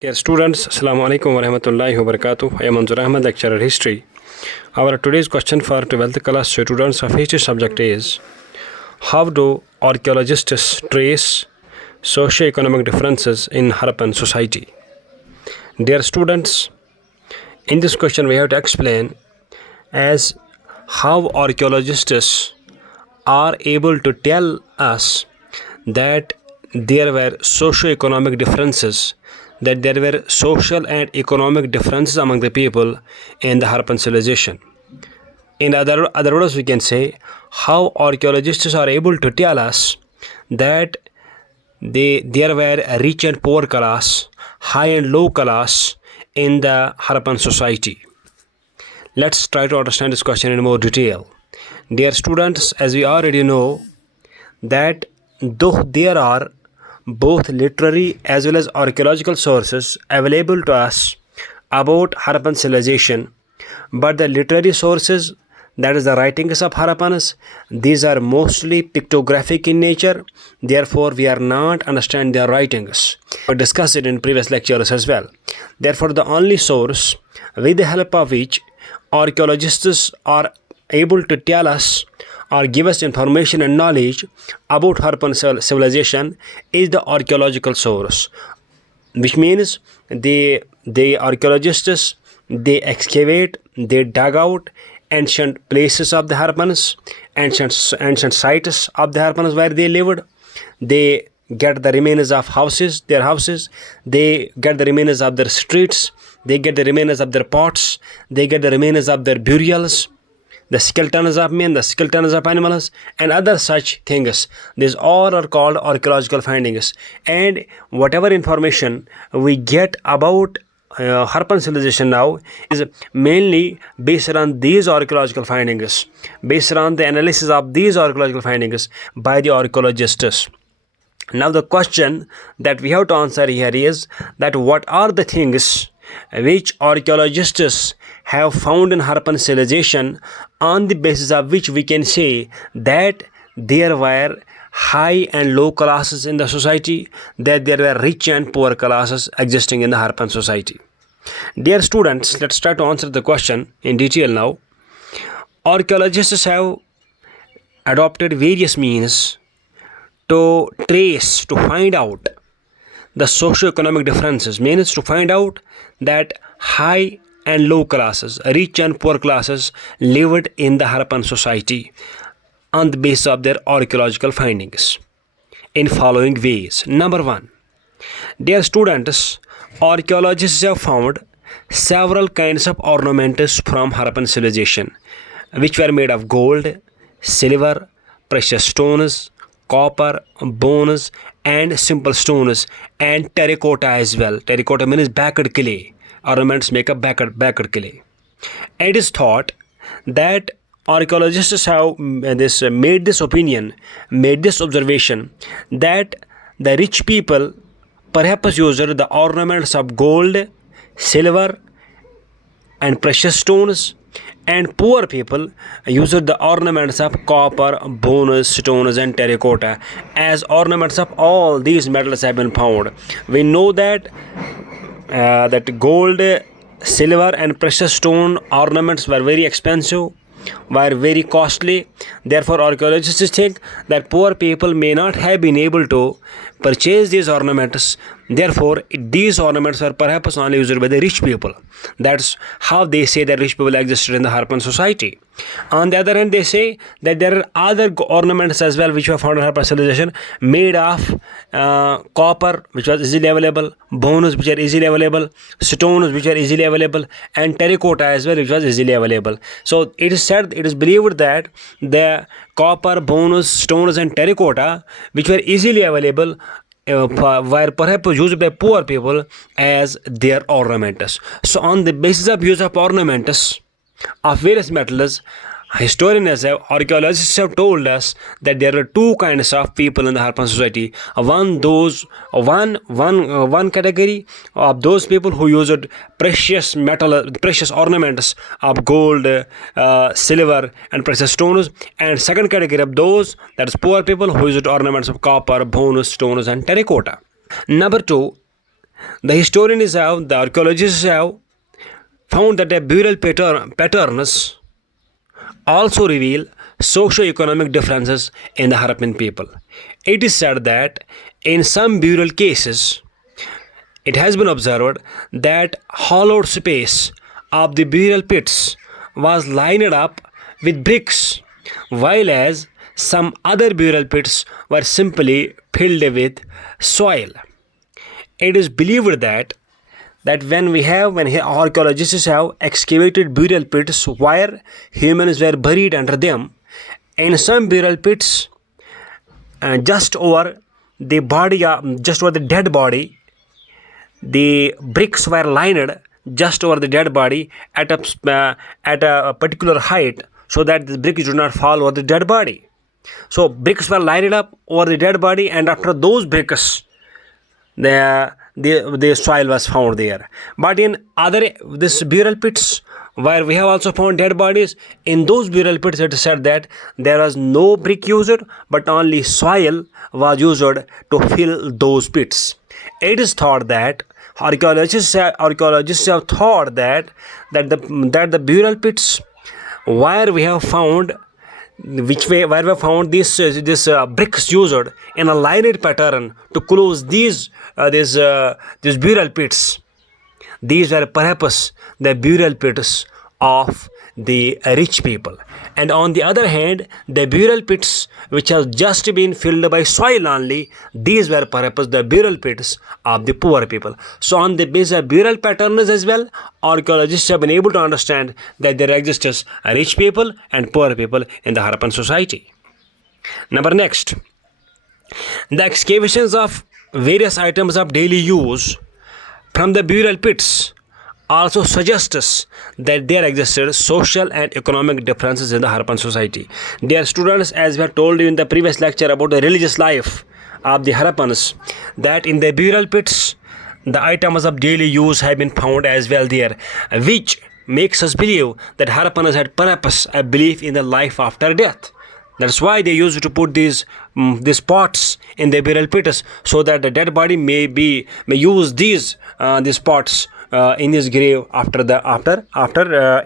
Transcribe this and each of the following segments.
Dear students, Assalamu alaikum wa rahmatullahi wa barakatuh. I am Manzur Ahmad, lecturer history. Our today's question for 12th class students of history subject is: how do archaeologists trace socio-economic differences in Harappan society? Dear students, in this question we have to explain as how archaeologists are able to tell us that there were socio-economic differences, that there were social and economic differences among the people in the Harappan civilization. In other words, we can say how archaeologists are able to tell us that there were a rich and poor class, high and low class in the Harappan society. Let's try to understand this question in more detail. Dear students, as we already know that though there are both literary as well as archaeological sources available to us about Harappan civilization, but the literary sources, that is the writings of Harappans, these are mostly pictographic in nature. Therefore, we are not understand their writings. We discussed it in previous lectures as well. Therefore, the only source with the help of which archaeologists are able to tell us or give us information and knowledge about Harappan civilization is the archaeological source, which means the archaeologists, they excavate, they dug out ancient places of the Harappans, ancient sites of the Harappans where they lived. They get the remains of houses, their houses, they get the remains of their streets, they get the remains of their pots, they get the remains of their burials, the skeletons of men, the skeletons of animals, and other such things. These all are called archaeological findings. And whatever information we get about Harappan civilization now is mainly based on these archaeological findings, based on the analysis of these archaeological findings by the archaeologists. Now the question that we have to answer here is that what are the things which archaeologists have found in Harappan civilization on the basis of which we can say that there were high and low classes in the society, that there were rich and poor classes existing in the Harappan society. Dear students, let's try to answer the question in detail now. Archaeologists have adopted various means to trace, to find out the socio-economic differences, means to find out that high and low classes, rich and poor classes lived in the Harappan society on the basis of their archaeological findings in following ways. Number one, dear students, archaeologists have found several kinds of ornaments from Harappan civilization, which were made of gold, silver, precious stones, copper, bones, and simple stones, and terracotta as well. Terracotta means baked clay. Ornaments make up baked clay. It is thought that archaeologists have made this observation that the rich people perhaps used the ornaments of gold, silver, and precious stones, and poor people used the ornaments of copper, bones, stones, and terracotta. As ornaments of all these metals have been found, we know that gold, silver, and precious stone ornaments were very expensive, were very costly. Therefore, archaeologists think that poor people may not have been able to purchase these ornaments. Therefore, these ornaments were perhaps only used by the rich people. That's how they say that rich people existed in the Harappan society. On the other hand, they say that there are other ornaments as well which were found in Harappan civilization made of copper, which was easily available, bones, which are easily available, stones, which are easily available, and terracotta as well, which was easily available. So it is said, it is believed that the copper, bones, stones, and terracotta, which were easily available, were perhaps used by poor people as their ornaments. So on the basis of use of ornaments of various metals, archaeologists have told us that there are two kinds of people in the Harappan society. One category of those people who used precious ornaments of gold, silver, and precious stones, and second category of those, that is poor people, who used ornaments of copper, bones, stones, and terracotta. Number two, the archaeologists have found that the burial patterns also reveal socio-economic differences in the Harappan people. It is said that in some burial cases, it has been observed that hollowed space of the burial pits was lined up with bricks, while as some other burial pits were simply filled with soil. It is believed that when archaeologists have excavated burial pits where humans were buried under them, in some burial pits, just over the dead body, the bricks were lined just over the dead body at a particular height, so that the bricks do not fall over the dead body. So bricks were lined up over the dead body, and after those bricks, the soil was found there. But in this burial pits where we have also found dead bodies, in those burial pits it is said that there was no brick used, but only soil was used to fill those pits. It is thought that archaeologists have thought that the burial pits where we have found this bricks used in a lined pattern to close these burial pits. These were perhaps the burial pits of the rich people, and on the other hand, the burial pits which have just been filled by soil only, these were perhaps the burial pits of the poor people. So on the basis of burial patterns as well, archaeologists have been able to understand that there exists rich people and poor people in the Harappan society. Next, the excavations of various items of daily use from the burial pits also suggests that there existed social and economic differences in the Harappan society. Dear students, as we have told you in the previous lecture about the religious life of the Harappans, that in the burial pits, the items of daily use have been found as well there, which makes us believe that Harappanas had perhaps a belief in the life after death. That's why they used to put these pots in the burial pits, so that the dead body may use these pots in his grave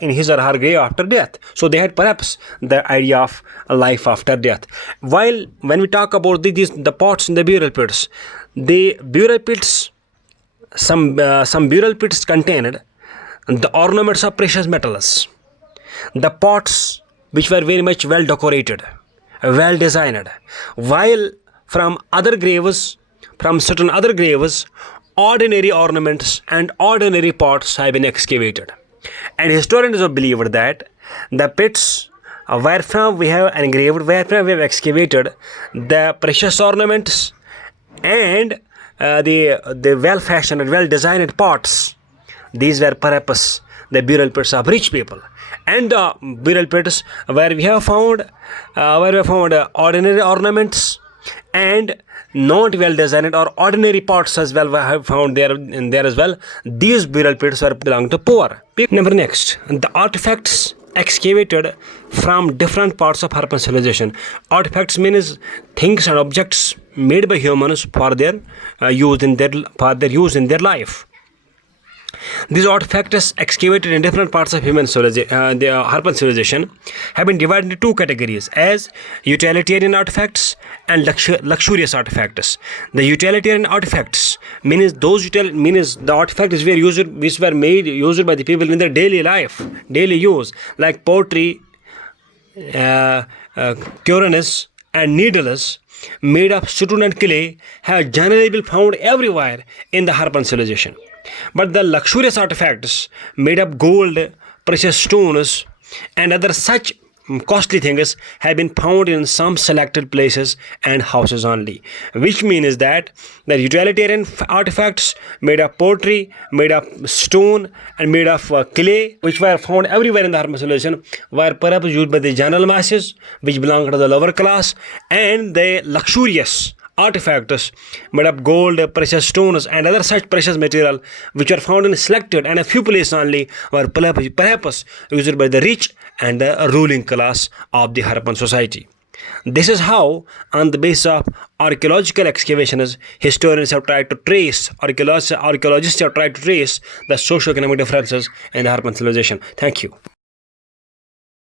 in his or her grave after death. So they had perhaps the idea of a life after death. While when we talk about the pots in the burial pits, some burial pits contained the ornaments of precious metals, the pots which were very much well decorated, well designed, while from certain other graves, ordinary ornaments and ordinary pots have been excavated. And historians have believed that the pits wherefrom we have excavated the precious ornaments and the well-fashioned and well-designed pots, these were perhaps the burial pits of rich people. And the burial pits where we have found ordinary ornaments and not well designed or ordinary pots as well, we have found there as well. These burial pits belong to poor. Next, the artifacts excavated from different parts of Harappan civilization. Artifacts means things and objects made by humans for their use in their life. These artifacts excavated in different parts of the Harappan civilization have been divided into two categories as utilitarian artifacts and luxurious artifacts. The utilitarian artifacts means the artifacts which were used by the people in their daily use, like pottery, cuirons and needles made of stone and clay have generally been found everywhere in the Harappan civilization. But the luxurious artifacts made of gold, precious stones and other such costly things have been found in some selected places and houses only, which means that the utilitarian artifacts made of pottery, made of stone and made of clay, which were found everywhere in the Harappan civilization, were perhaps used by the general masses which belong to the lower class, and the luxurious artifacts made of gold, precious stones and other such precious material which are found in selected and a few places only were perhaps used by the rich and the ruling class of the Harappan society. This is how, on the basis of archaeological excavations, historians have tried to trace, archaeologists have tried to trace the socio-economic differences in the Harappan civilization. Thank you.